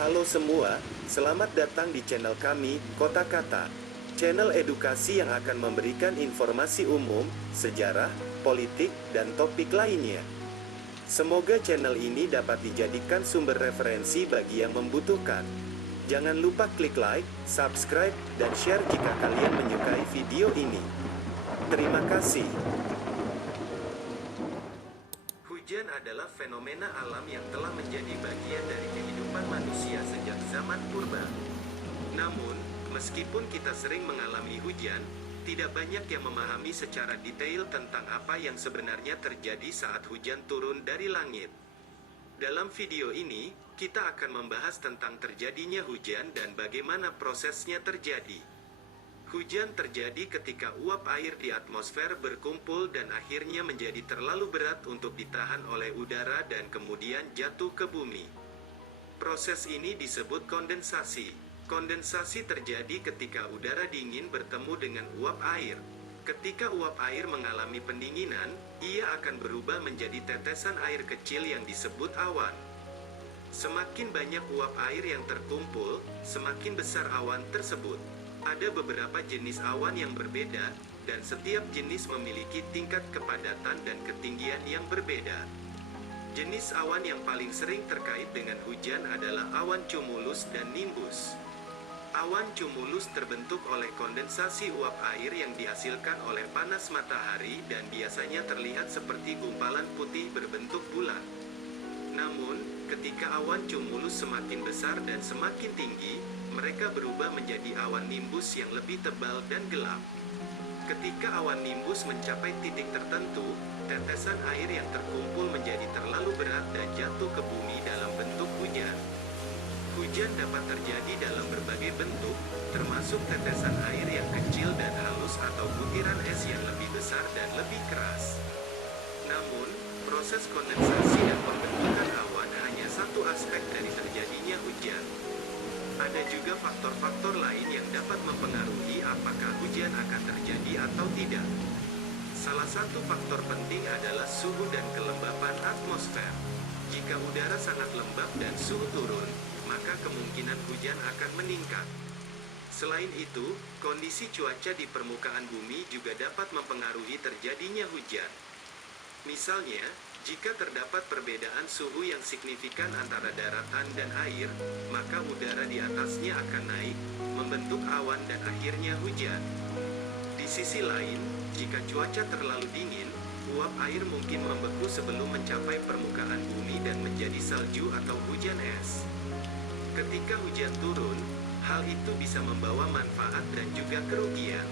Halo semua, selamat datang di channel kami, Kota Kata. Channel edukasi yang akan memberikan informasi umum, sejarah, politik, dan topik lainnya. Semoga channel ini dapat dijadikan sumber referensi bagi yang membutuhkan. Jangan lupa klik like, subscribe, dan share jika kalian menyukai video ini. Terima kasih. Hujan adalah fenomena alam yang telah menjadi bagian dari kehidupan manusia sejak zaman purba. Namun, meskipun kita sering mengalami hujan, tidak banyak yang memahami secara detail tentang apa yang sebenarnya terjadi saat hujan turun dari langit. Dalam video ini, kita akan membahas tentang terjadinya hujan dan bagaimana prosesnya terjadi. Hujan terjadi ketika uap air di atmosfer berkumpul dan akhirnya menjadi terlalu berat untuk ditahan oleh udara dan kemudian jatuh ke bumi. Proses ini disebut kondensasi. Kondensasi terjadi ketika udara dingin bertemu dengan uap air. Ketika uap air mengalami pendinginan, ia akan berubah menjadi tetesan air kecil yang disebut awan. Semakin banyak uap air yang terkumpul, semakin besar awan tersebut. Ada beberapa jenis awan yang berbeda, dan setiap jenis memiliki tingkat kepadatan dan ketinggian yang berbeda. Jenis awan yang paling sering terkait dengan hujan adalah awan cumulus dan nimbus. Awan cumulus terbentuk oleh kondensasi uap air yang dihasilkan oleh panas matahari dan biasanya terlihat seperti gumpalan putih berbentuk bulat. Namun, ketika awan cumulus semakin besar dan semakin tinggi, mereka berubah menjadi awan nimbus yang lebih tebal dan gelap. Ketika awan nimbus mencapai titik tertentu, tetesan air yang terkumpul menjadi terlalu berat dan jatuh ke bumi dalam bentuk hujan. Hujan dapat terjadi dalam berbagai bentuk, termasuk tetesan air yang kecil dan halus atau butiran es yang lebih besar dan lebih keras. Namun, proses kondensasi dan pembentukan awan hanya satu aspek dari terjadinya hujan. Ada juga faktor-faktor lain yang dapat mempengaruhi apakah hujan akan terjadi atau tidak. Salah satu faktor penting adalah suhu dan kelembapan atmosfer. Jika udara sangat lembab dan suhu turun, maka kemungkinan hujan akan meningkat. Selain itu, kondisi cuaca di permukaan bumi juga dapat mempengaruhi terjadinya hujan. Misalnya, jika terdapat perbedaan suhu yang signifikan antara daratan dan air, maka udara di atasnya akan naik, membentuk awan dan akhirnya hujan. Di sisi lain, jika cuaca terlalu dingin, uap air mungkin membeku sebelum mencapai permukaan bumi dan menjadi salju atau hujan es. Ketika hujan turun, hal itu bisa membawa manfaat dan juga kerugian.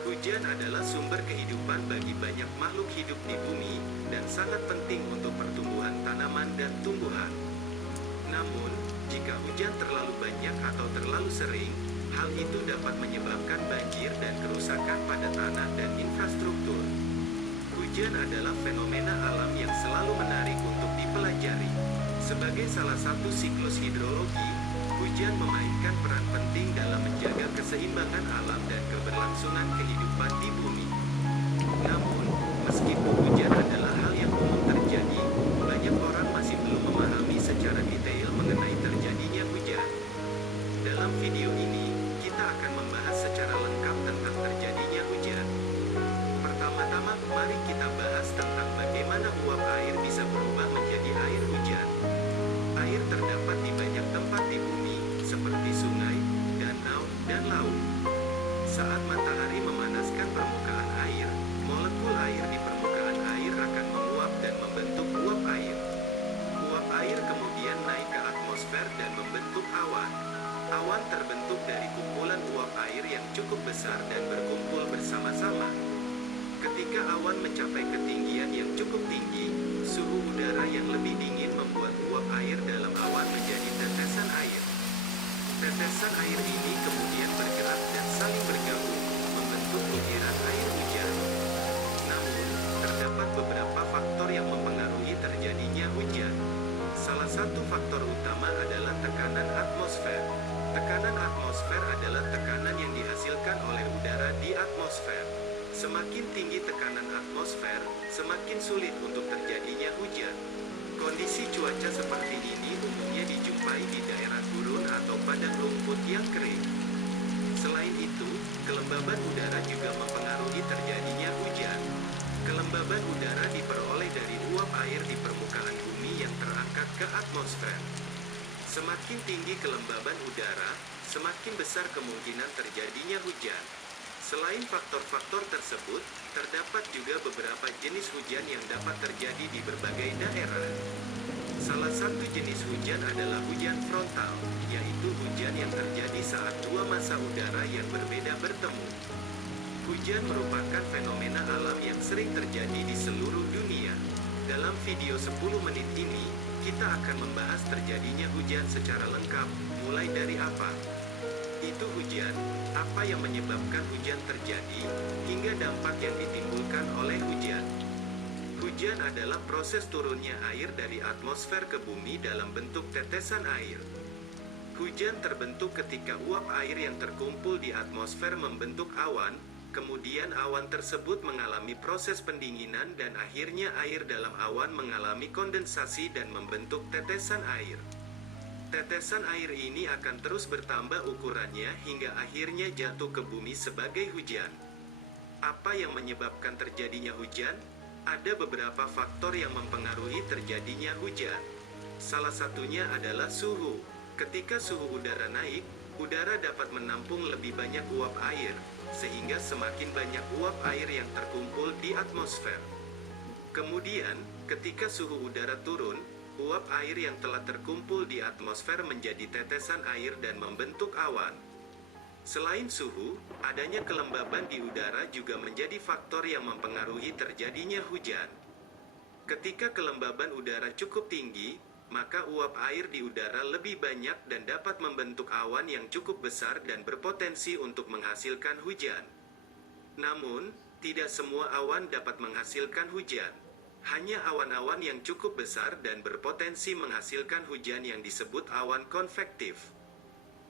Hujan adalah sumber kehidupan bagi banyak makhluk hidup di bumi, dan sangat penting untuk pertumbuhan tanaman dan tumbuhan. Namun, jika hujan terlalu banyak atau terlalu sering, hal itu dapat menyebabkan banjir dan kerusakan pada tanah dan infrastruktur. Hujan adalah fenomena alam yang selalu menarik untuk dipelajari. Sebagai salah satu siklus hidrologi, hujan memainkan peran penting dalam menjaga keseimbangan alam dan keberlangsungan kehidupan di bumi. Namun, meskipun hujan adalah hal yang umum terjadi, banyak orang masih belum memahami secara detail mengenai terjadinya hujan. Dalam video ini, kita akan membahas secara lengkap tentang terjadinya hujan. Pertama-tama, mari kita bahas tentang bagaimana uap air bisa berubah menjadi air hujan. Air terdapat di banyak tempat di bumi, seperti sungai, danau, dan laut. Saat matahari memanaskan permukaan air, molekul air di permukaan air akan menguap dan membentuk uap air. Uap air kemudian naik ke atmosfer dan membentuk awan. Awan terbentuk dari kumpulan uap air yang cukup besar dan berkumpul bersama-sama. Ketika awan mencapai ketinggian yang cukup tinggi, suhu udara yang lebih dingin membuat uap air dalam awan menjadi tetesan air. Tetesan air ini kemudian bergerak dan saling bergabung, membentuk butiran air hujan. Namun, terdapat beberapa faktor yang mempengaruhi terjadinya hujan. Salah satu faktor utama adalah tekanan atmosfer. Tekanan atmosfer adalah tekanan yang dihasilkan oleh udara di atmosfer. Semakin tinggi tekanan atmosfer, semakin sulit untuk terjadinya hujan. Kondisi cuaca seperti ini umumnya dijumpai di daerah Kelembaban udara juga mempengaruhi terjadinya hujan. Kelembaban udara diperoleh dari uap air di permukaan bumi yang terangkat ke atmosfer. Semakin tinggi kelembaban udara, semakin besar kemungkinan terjadinya hujan. Selain faktor-faktor tersebut, terdapat juga beberapa jenis hujan yang dapat terjadi di berbagai daerah. Salah satu jenis hujan adalah hujan frontal, yaitu hujan yang terjadi saat dua massa udara yang berbeda bertemu. Hujan merupakan fenomena alam yang sering terjadi di seluruh dunia. Dalam video 10 menit ini, kita akan membahas terjadinya hujan secara lengkap, mulai dari apa itu hujan, apa yang menyebabkan hujan terjadi, hingga dampak yang ditimbulkan oleh hujan. Hujan adalah proses turunnya air dari atmosfer ke bumi dalam bentuk tetesan air. Hujan terbentuk ketika uap air yang terkumpul di atmosfer membentuk awan, kemudian awan tersebut mengalami proses pendinginan dan akhirnya air dalam awan mengalami kondensasi dan membentuk tetesan air. Tetesan air ini akan terus bertambah ukurannya hingga akhirnya jatuh ke bumi sebagai hujan. Apa yang menyebabkan terjadinya hujan? Ada beberapa faktor yang mempengaruhi terjadinya hujan. Salah satunya adalah suhu. Ketika suhu udara naik, udara dapat menampung lebih banyak uap air, sehingga semakin banyak uap air yang terkumpul di atmosfer. Kemudian, ketika suhu udara turun, uap air yang telah terkumpul di atmosfer menjadi tetesan air dan membentuk awan. Selain suhu, adanya kelembaban di udara juga menjadi faktor yang mempengaruhi terjadinya hujan. Ketika kelembaban udara cukup tinggi, maka uap air di udara lebih banyak dan dapat membentuk awan yang cukup besar dan berpotensi untuk menghasilkan hujan. Namun, tidak semua awan dapat menghasilkan hujan. Hanya awan-awan yang cukup besar dan berpotensi menghasilkan hujan yang disebut awan konvektif.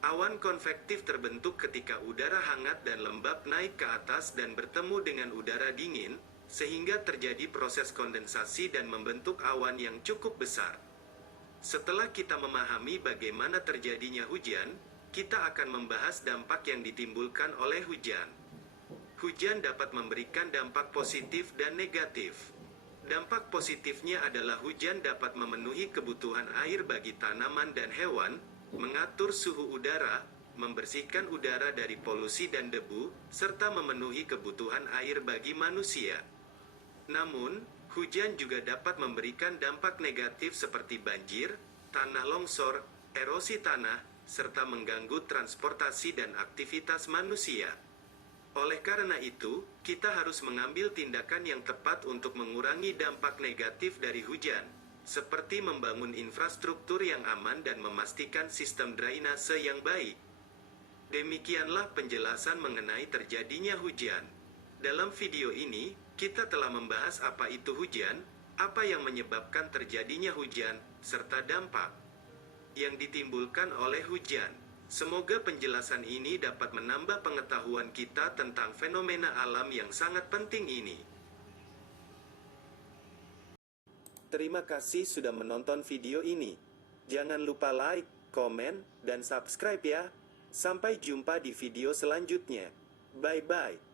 Awan konvektif terbentuk ketika udara hangat dan lembab naik ke atas dan bertemu dengan udara dingin, sehingga terjadi proses kondensasi dan membentuk awan yang cukup besar. Setelah kita memahami bagaimana terjadinya hujan, kita akan membahas dampak yang ditimbulkan oleh hujan. Hujan dapat memberikan dampak positif dan negatif. Dampak positifnya adalah hujan dapat memenuhi kebutuhan air bagi tanaman dan hewan, mengatur suhu udara, membersihkan udara dari polusi dan debu, serta memenuhi kebutuhan air bagi manusia. Namun, hujan juga dapat memberikan dampak negatif seperti banjir, tanah longsor, erosi tanah, serta mengganggu transportasi dan aktivitas manusia. Oleh karena itu, kita harus mengambil tindakan yang tepat untuk mengurangi dampak negatif dari hujan, seperti membangun infrastruktur yang aman dan memastikan sistem drainase yang baik. Demikianlah penjelasan mengenai terjadinya hujan. Dalam video ini, kita telah membahas apa itu hujan, apa yang menyebabkan terjadinya hujan, serta dampak yang ditimbulkan oleh hujan. Semoga penjelasan ini dapat menambah pengetahuan kita tentang fenomena alam yang sangat penting ini. Terima kasih sudah menonton video ini. Jangan lupa like, komen, dan subscribe ya. Sampai jumpa di video selanjutnya. Bye-bye.